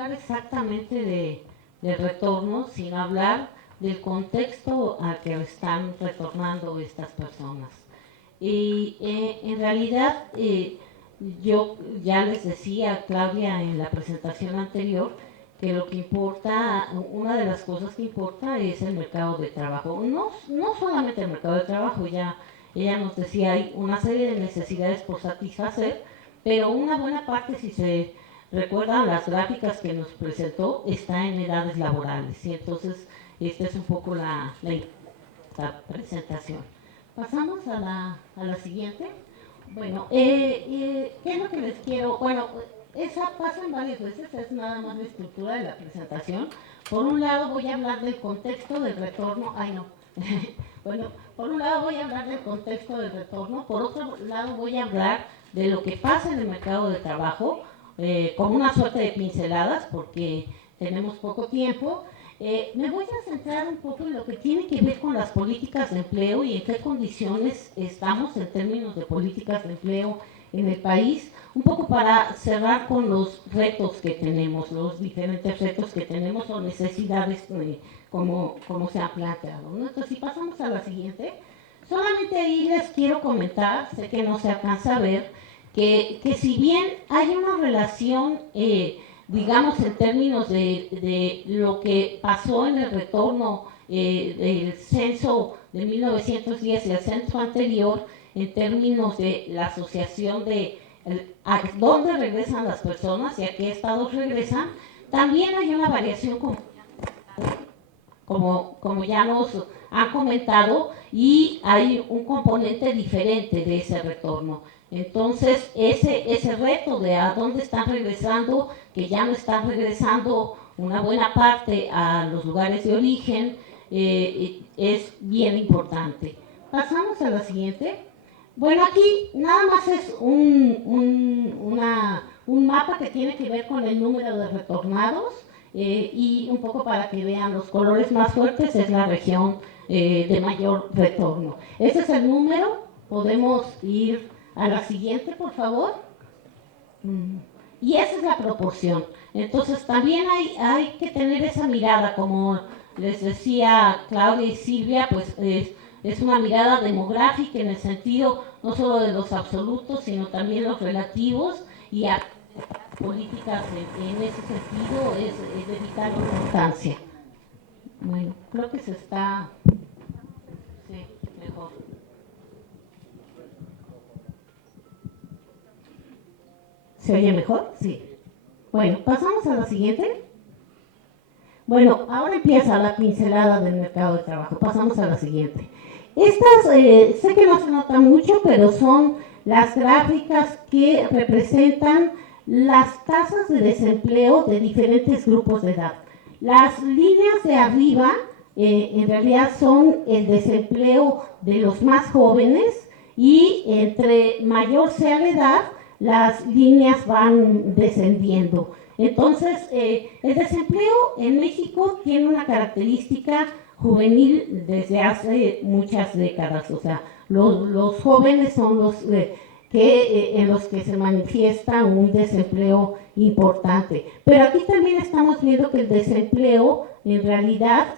hablar exactamente del retorno sin hablar del contexto al que están retornando estas personas. Y en realidad, yo ya les decía, Claudia, en la presentación anterior, que lo que importa, una de las cosas que importa es el mercado de trabajo. No solamente el mercado de trabajo, ya ella nos decía, hay una serie de necesidades por satisfacer, pero una buena parte, si se recuerdan las gráficas que nos presentó, está en edades laborales. Y entonces, esta es un poco la presentación. Pasamos a la siguiente. Bueno, ¿qué es lo que les quiero? Bueno, esa pasa en varias veces, es nada más la estructura de la presentación. Por un lado voy a hablar del contexto del retorno, ay no, bueno, por un lado voy a hablar del contexto del retorno, por otro lado voy a hablar de lo que pasa en el mercado de trabajo, con una suerte de pinceladas, porque tenemos poco tiempo. Me voy a centrar un poco en lo que tiene que ver con las políticas de empleo y en qué condiciones estamos en términos de políticas de empleo en el país, un poco para cerrar con los retos que tenemos, los diferentes retos que tenemos o necesidades como se ha planteado, ¿no? Entonces, si pasamos a la siguiente, solamente ahí les quiero comentar, sé que no se alcanza a ver, que si bien hay una relación digamos, en términos de lo que pasó en el retorno del censo de 1910 y el censo anterior, en términos de la asociación de a dónde regresan las personas y a qué estados regresan, también hay una variación como ya nos han comentado, y hay un componente diferente de ese retorno. Entonces, ese reto de a dónde están regresando, que ya no están regresando una buena parte a los lugares de origen, es bien importante. Pasamos a la siguiente. Bueno, aquí nada más es un mapa que tiene que ver con el número de retornados, y un poco para que vean los colores más fuertes es la región de mayor retorno. Ese es el número. Podemos ir a la siguiente, por favor. Y esa es la proporción. Entonces también hay que tener esa mirada, como les decía Claudia y Silvia, pues es una mirada demográfica en el sentido no solo de los absolutos, sino también los relativos, y a políticas en ese sentido es de vital importancia. Bueno, creo que se está... Sí, mejor. ¿Se oye mejor? Sí. Bueno, pasamos a la siguiente. Bueno, ahora empieza la pincelada del mercado de trabajo. Pasamos a la siguiente. Estas, sé que no se nota mucho, pero son las gráficas que representan las tasas de desempleo de diferentes grupos de edad. Las líneas de arriba, en realidad, son el desempleo de los más jóvenes, y entre mayor sea la edad, las líneas van descendiendo. Entonces, el desempleo en México tiene una característica juvenil desde hace muchas décadas. O sea, los jóvenes son los en los que se manifiesta un desempleo importante. Pero aquí también estamos viendo que el desempleo en realidad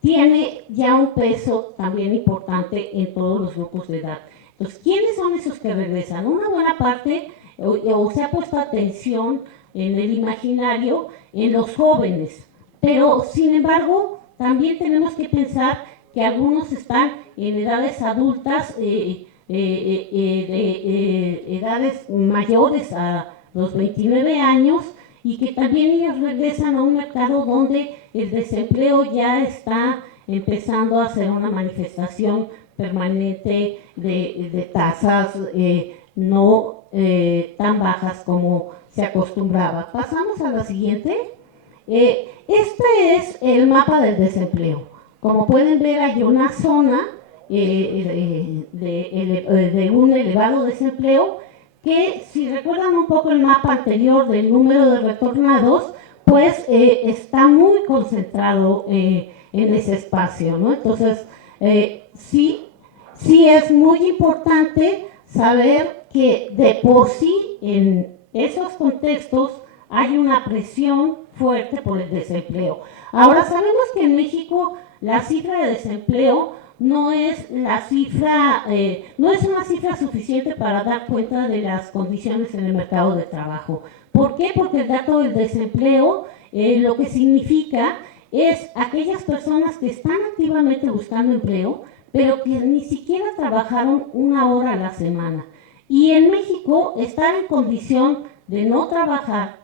tiene ya un peso también importante en todos los grupos de edad. Entonces, ¿quiénes son esos que regresan? Una buena parte, o se ha puesto atención en el imaginario, en los jóvenes, pero sin embargo también tenemos que pensar que algunos están en edades adultas, edades mayores a los 29 años, y que también ellos regresan a un mercado donde el desempleo ya está empezando a ser una manifestación permanente de tasas no tan bajas como se acostumbraba. Pasamos a la siguiente. Este es el mapa del desempleo. Como pueden ver, hay una zona de un elevado desempleo que, si recuerdan un poco el mapa anterior del número de retornados, pues está muy concentrado en ese espacio, ¿no? Entonces, sí es muy importante saber que de por sí en esos contextos hay una presión fuerte por el desempleo. Ahora sabemos que en México la cifra de desempleo no es una cifra suficiente para dar cuenta de las condiciones en el mercado de trabajo. ¿Por qué? Porque el dato del desempleo lo que significa es aquellas personas que están activamente buscando empleo, pero que ni siquiera trabajaron una hora a la semana. Y en México, estar en condición de no trabajar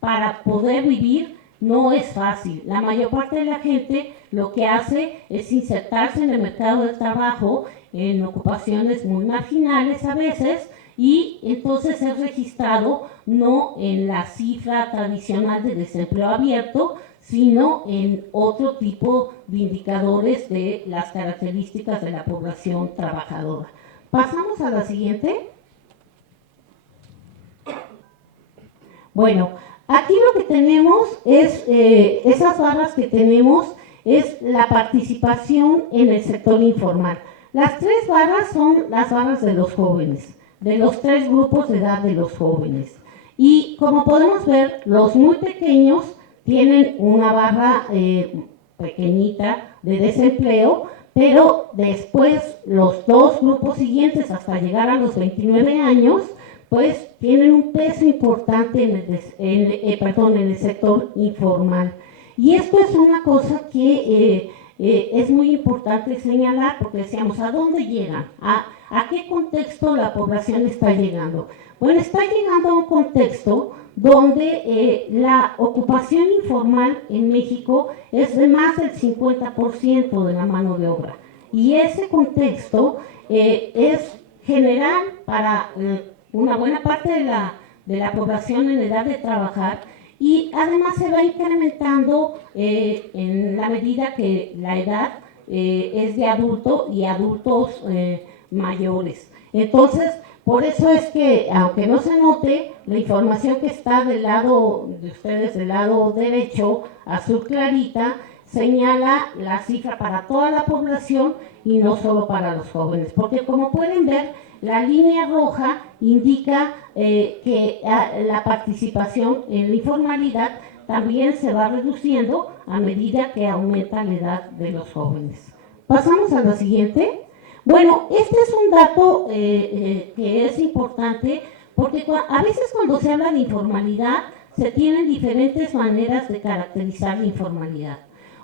para poder vivir no es fácil. La mayor parte de la gente lo que hace es insertarse en el mercado de trabajo en ocupaciones muy marginales a veces, y entonces es registrado no en la cifra tradicional de desempleo abierto, sino en otro tipo de indicadores de las características de la población trabajadora. Pasamos a la siguiente. Bueno, aquí lo que tenemos es, esas barras que tenemos, es la participación en el sector informal. Las tres barras son las barras de los jóvenes, de los tres grupos de edad de los jóvenes. Y como podemos ver, los muy pequeños tienen una barra pequeñita de desempleo, pero después los dos grupos siguientes, hasta llegar a los 29 años, pues tienen un peso importante en el sector informal. Y esto es una cosa que es muy importante señalar, porque decíamos, ¿a dónde llegan? ¿A qué contexto la población está llegando? Bueno, está llegando a un contexto donde la ocupación informal en México es de más del 50% de la mano de obra. Y ese contexto es general para una buena parte de la población en edad de trabajar, y además se va incrementando en la medida que la edad es de adulto y adultos mayores. Entonces, por eso es que, aunque no se note, la información que está del lado de ustedes, del lado derecho, azul clarita, señala la cifra para toda la población y no solo para los jóvenes. Porque como pueden ver, la línea roja indica que la participación en la informalidad también se va reduciendo a medida que aumenta la edad de los jóvenes. Pasamos a la siguiente. Bueno, este es un dato que es importante, porque a veces cuando se habla de informalidad se tienen diferentes maneras de caracterizar la informalidad.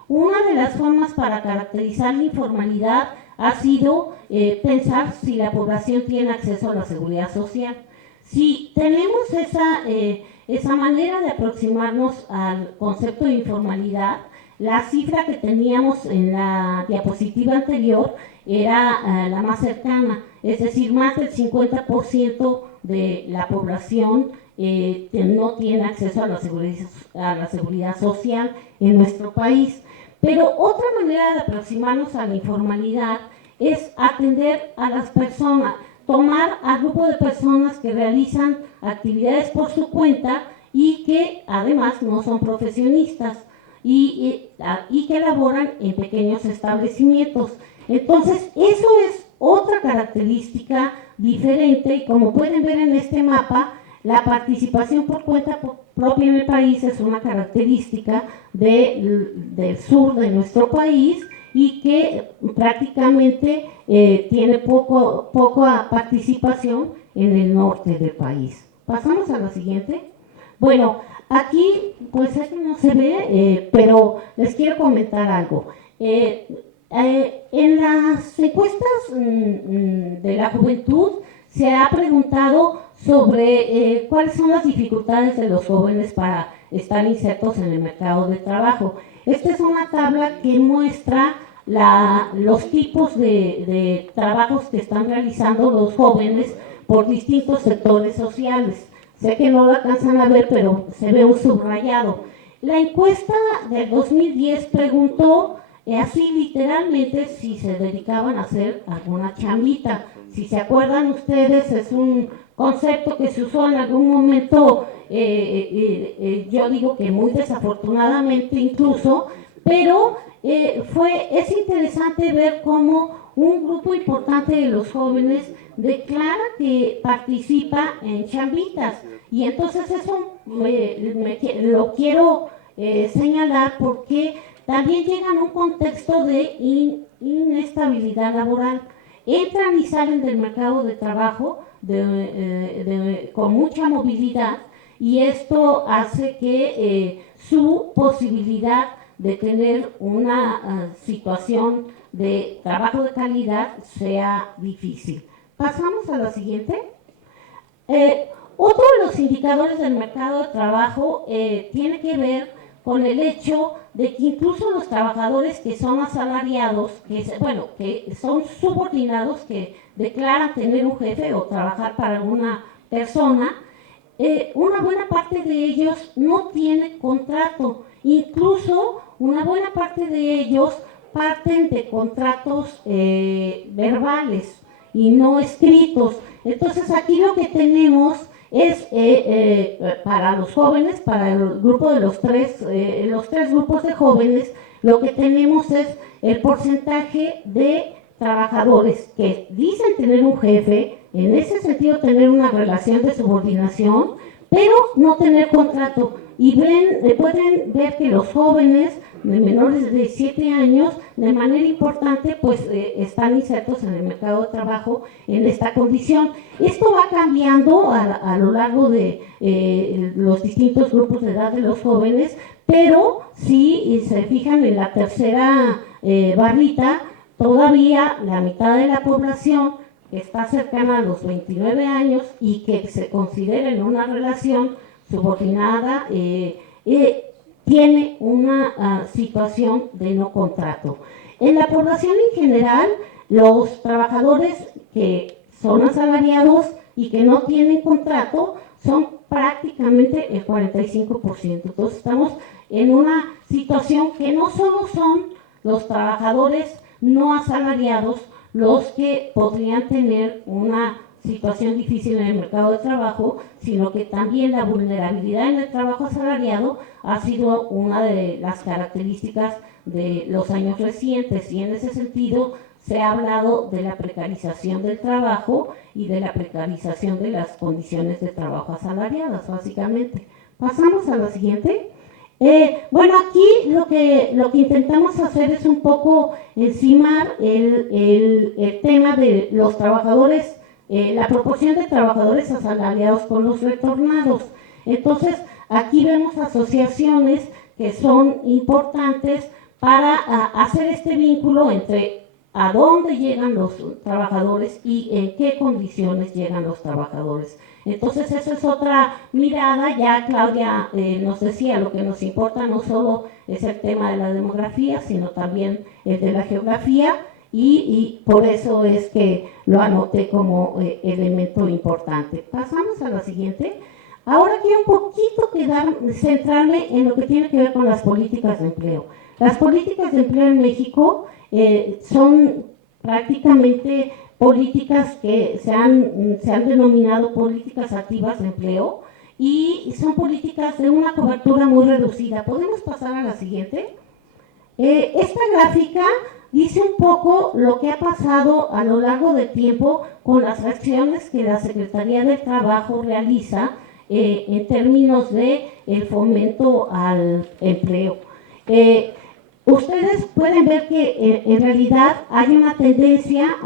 Una de las formas para caracterizar la informalidad ha sido pensar si la población tiene acceso a la seguridad social. Si tenemos esa manera de aproximarnos al concepto de informalidad, la cifra que teníamos en la diapositiva anterior era la más cercana, es decir, más del 50% de la población no tiene acceso a la seguridad social en nuestro país. Pero otra manera de aproximarnos a la informalidad es atender a las personas, tomar al grupo de personas que realizan actividades por su cuenta y que además no son profesionistas y que laboran en pequeños establecimientos. Entonces, eso es otra característica diferente, y como pueden ver en este mapa, la participación por cuenta propia en el país es una característica del sur de nuestro país, y que prácticamente tiene poca participación en el norte del país. Pasamos a la siguiente. Bueno, aquí pues esto no se ve, pero les quiero comentar algo. En las encuestas de la juventud se ha preguntado sobre cuáles son las dificultades de los jóvenes para estar insertos en el mercado de trabajo. Esta es una tabla que muestra los tipos de trabajos que están realizando los jóvenes por distintos sectores sociales. Sé que no lo alcanzan a ver, pero se ve un subrayado. La encuesta del 2010 preguntó así literalmente si se dedicaban a hacer alguna chambita. Si se acuerdan ustedes, es un concepto que se usó en algún momento, yo digo que muy desafortunadamente incluso, pero es interesante ver cómo un grupo importante de los jóvenes declara que participa en chambitas, y entonces eso lo quiero señalar porque también llegan a un contexto de inestabilidad laboral. Entran y salen del mercado de trabajo con mucha movilidad, y esto hace que su posibilidad de tener una situación de trabajo de calidad sea difícil. Pasamos a la siguiente. Otro de los indicadores del mercado de trabajo tiene que ver con el hecho de que incluso los trabajadores que son asalariados, que son subordinados, que declaran tener un jefe o trabajar para una persona, una buena parte de ellos no tiene contrato. Incluso una buena parte de ellos parten de contratos verbales y no escritos. Entonces aquí lo que tenemos es para los jóvenes, para el grupo de los tres grupos de jóvenes, lo que tenemos es el porcentaje de trabajadores que dicen tener un jefe, en ese sentido tener una relación de subordinación, pero no tener contrato. Y pueden ver que los jóvenes de menores de 17 años, de manera importante, pues están insertos en el mercado de trabajo en esta condición. Esto va cambiando a lo largo de los distintos grupos de edad de los jóvenes, pero si se fijan en la tercera barrita, todavía la mitad de la población que está cercana a los 29 años y que se considera en una relación subordinada, tiene una situación de no contrato. En la población en general, los trabajadores que son asalariados y que no tienen contrato son prácticamente el 45%. Entonces estamos en una situación que no solo son los trabajadores no asalariados los que podrían tener una situación difícil en el mercado de trabajo, sino que también la vulnerabilidad en el trabajo asalariado ha sido una de las características de los años recientes, y en ese sentido se ha hablado de la precarización del trabajo y de la precarización de las condiciones de trabajo asalariadas, básicamente. Pasamos a la siguiente. Bueno, aquí lo que intentamos hacer es un poco encimar el tema de los trabajadores, la proporción de trabajadores asalariados con los retornados. Entonces, aquí vemos asociaciones que son importantes para hacer este vínculo entre a dónde llegan los trabajadores y en qué condiciones llegan los trabajadores. Entonces, eso es otra mirada. Ya Claudia nos decía, lo que nos importa no solo es el tema de la demografía, sino también el de la geografía, y por eso es que lo anoté como elemento importante. Pasamos a la siguiente. Ahora quiero un poquito centrarme en lo que tiene que ver con las políticas de empleo. Las políticas de empleo en México son prácticamente políticas que se han denominado políticas activas de empleo, y son políticas de una cobertura muy reducida. ¿Podemos pasar a la siguiente? Esta gráfica dice un poco lo que ha pasado a lo largo del tiempo con las acciones que la Secretaría del Trabajo realiza en términos de el fomento al empleo. Ustedes pueden ver que en realidad hay una tendencia